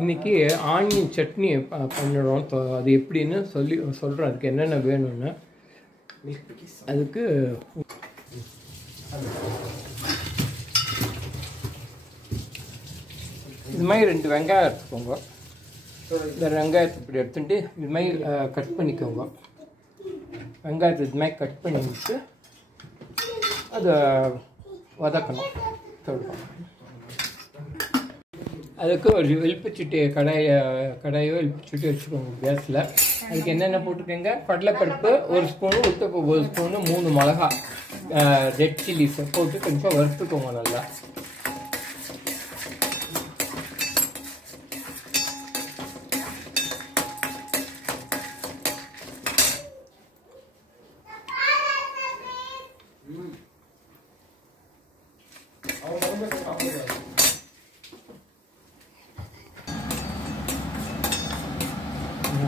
இன்னைக்கு ஆனியன் சட்னி பண்ணுறோம். அது எப்படின்னு சொல்கிறேன். அதுக்கு என்னென்ன வேணும்னு. அதுக்கு இது மாதிரி 2 வெங்காயம் எடுத்துக்கோங்க. இந்த வெங்காயத்தை இப்படி எடுத்துட்டு இது மாதிரி கட் பண்ணிக்கோங்க. வெங்காயத்தை இது மாதிரி கட் பண்ணிட்டு அதை வதக்கணும். சொல்கிறோம். அதுக்கு ஒரு வெளுப்புச்சட்டி கடாயோ வெளுப்புச்சட்டி வச்சுக்கோங்க கேஸில். அதுக்கு என்னென்ன போட்டுக்கோங்க? கடலைப்பருப்பு 1 ஸ்பூனு, உளுத்தப்பருப்பு 1 ஸ்பூனு, 3 மிளகா, ரெட் சில்லிஸை போட்டு கொஞ்சம் வறுத்துக்கோங்க நல்லா.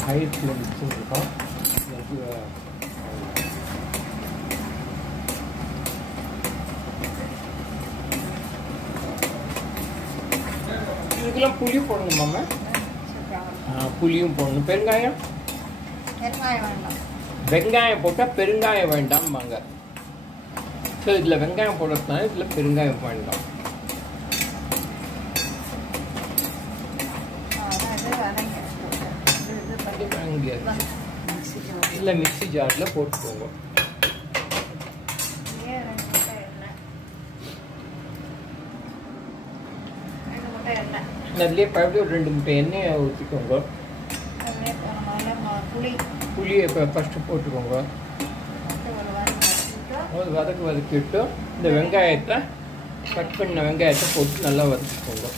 ஹை ஃப்ளேம் வச்சுருக்கோம். இதுக்கெல்லாம் புளி போடணுமாம்மா? புளியும் போடணும். பெருங்காயம் வேண்டாம். வெங்காயம் போட்டால் பெருங்காயம் வேண்டாம்பாங்க. ஸோ இதில் வெங்காயம் போடுறதுனால இதில் பெருங்காயம் வேண்டாம். இல்லை மிக்ஸி ஜாரில் போட்டுக்கோங்க. அதுலேயே பழப்பி ஒரு 2 முட்டை எண்ணெயை ஊற்றிக்கோங்க. புளியை இப்போ ஃபஸ்ட்டு போட்டுக்கோங்க. வதக்கிட்டு இந்த வெங்காயத்தை கட் பண்ண வெங்காயத்தை போட்டு நல்லா வதக்கிக்கோங்க.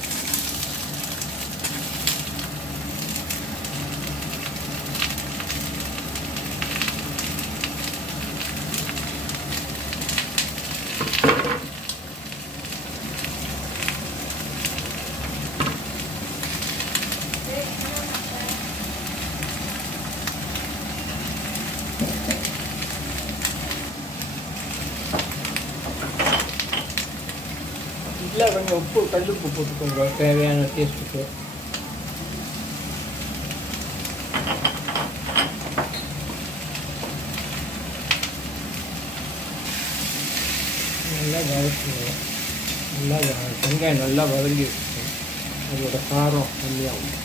இதில் கொஞ்சம் உப்பு, கல்லுப்பு போட்டுக்கோங்க தேவையான டேஸ்ட்டுக்கு. நல்லா வதக்குங்க. நல்லா வெங்காயம் நல்லா வதங்கி இருக்கும். அதோட காரம் கம்மியாகும்.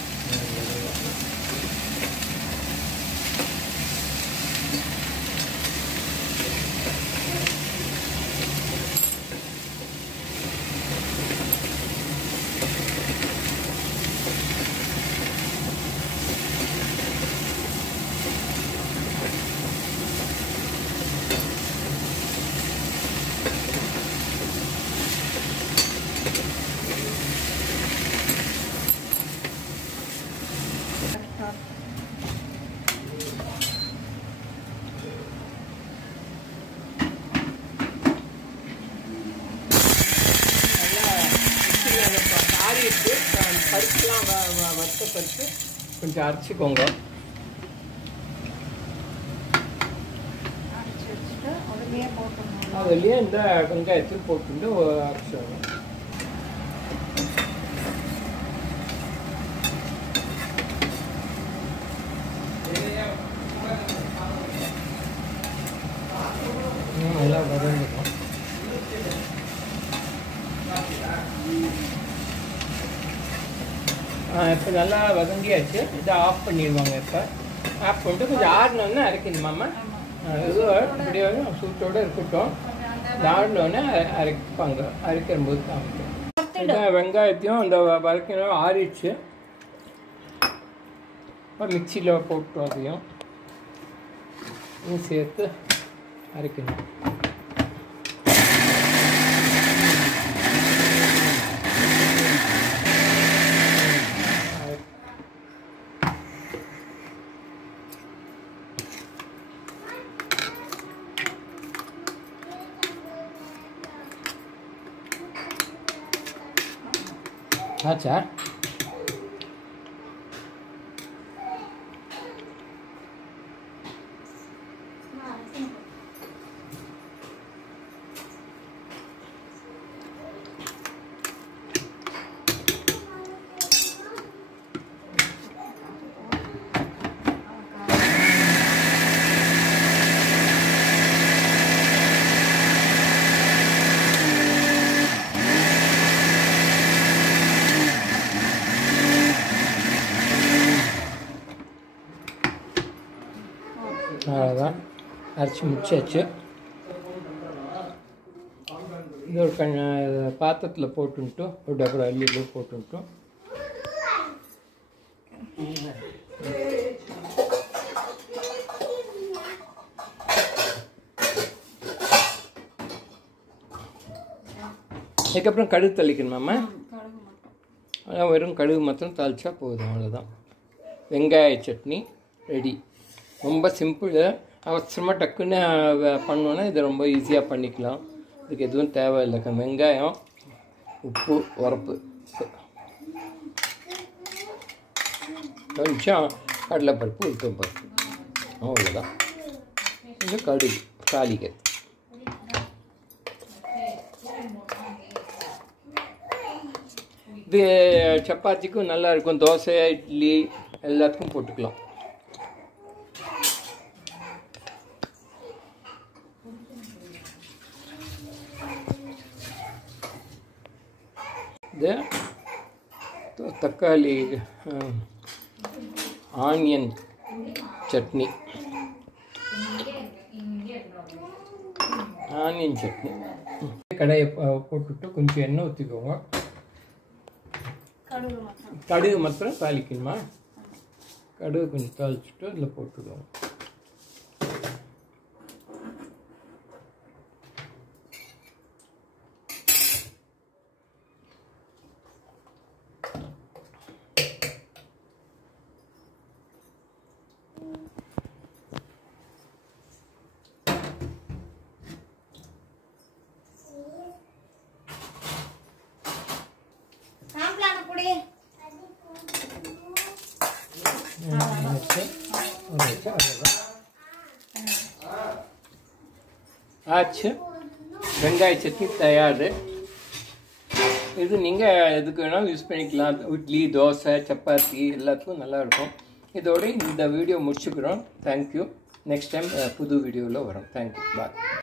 பருப்புலாம் வறுத்த பருப்பு கொஞ்சம் அரைச்சிக்கோங்க. அதுலேயே இந்த வெங்காயத்தில் போட்டு அரைச்சிக்கோங்க. நல்லா வதங்கிடும். இப்போ நல்லா வதங்கியாச்சு. இதை ஆஃப் பண்ணிடுவாங்க. இப்போ ஆஃப் பண்ணிட்டு கொஞ்சம் ஆறினோடனே அரைக்கணுமாம்மா? இது இப்படியே சூட்டோடு இருக்கட்டும். ஆறினோடனே அரைப்பாங்க. அரைக்கும்போது காமிக்கும். வெங்காயத்தையும் இந்த வதக்கணும் ஆறிடுச்சு. இப்போ மிக்சியில் போட்டு அதையும் சேர்த்து அரைக்கணும். ஆச்சா? அரைச்சி முடிச்சாச்சு. இது ஒரு பாத்திரத்தில் போட்டுன்ட்டு ஒரு டபுள் அள்ளியில் போட்டுன்ட்டு அதுக்கப்புறம் கடுகு தளிக்கணுமாம்மா. அதான் வெறும் கடுகு மாத்திரம் தாளிச்சா போதும், அவ்வளோதான். வெங்காய சட்னி ரெடி. ரொம்ப சிம்பிள். அவசரமாக டக்குன்னு பண்ணோன்னா இதை ரொம்ப ஈஸியாக பண்ணிக்கலாம். இதுக்கு எதுவும் தேவையில்லை. வெங்காயம், உப்பு, உரப்பு, கொஞ்சம் கடலைப்பருப்பு, உளுத்தம் பருப்பு, அவ்வளோதான். இது கடுகு தாளிக்கிறது. இது சப்பாத்திக்கும் நல்லா இருக்கும். தோசை, இட்லி எல்லாத்துக்கும் போட்டுக்கலாம். இது தக்காளி ஆனியன் சட்னி. ஆனியன் சட்னி. கடாயை போட்டுட்டு கொஞ்சம் எண்ணெய் ஊற்றிக்கோங்க. கடுகு மாத்திரம் தாளிக்கணுமா. கடுகு கொஞ்சம் தாளிச்சுட்டு அதில் போட்டுடுவோம். ஆச்சு. வெங்காய சட்னி தயார். இது நீங்கள் எதுக்கு வேணாலும் யூஸ் பண்ணிக்கலாம். இட்லி, தோசை, சப்பாத்தி எல்லாத்துக்கும் நல்லாயிருக்கும். இதோட இந்த வீடியோ முடிச்சுக்கிறோம். தேங்க்யூ. நெக்ஸ்ட் டைம் புது வீடியோவில் வரும். தேங்க்யூ. பாய்.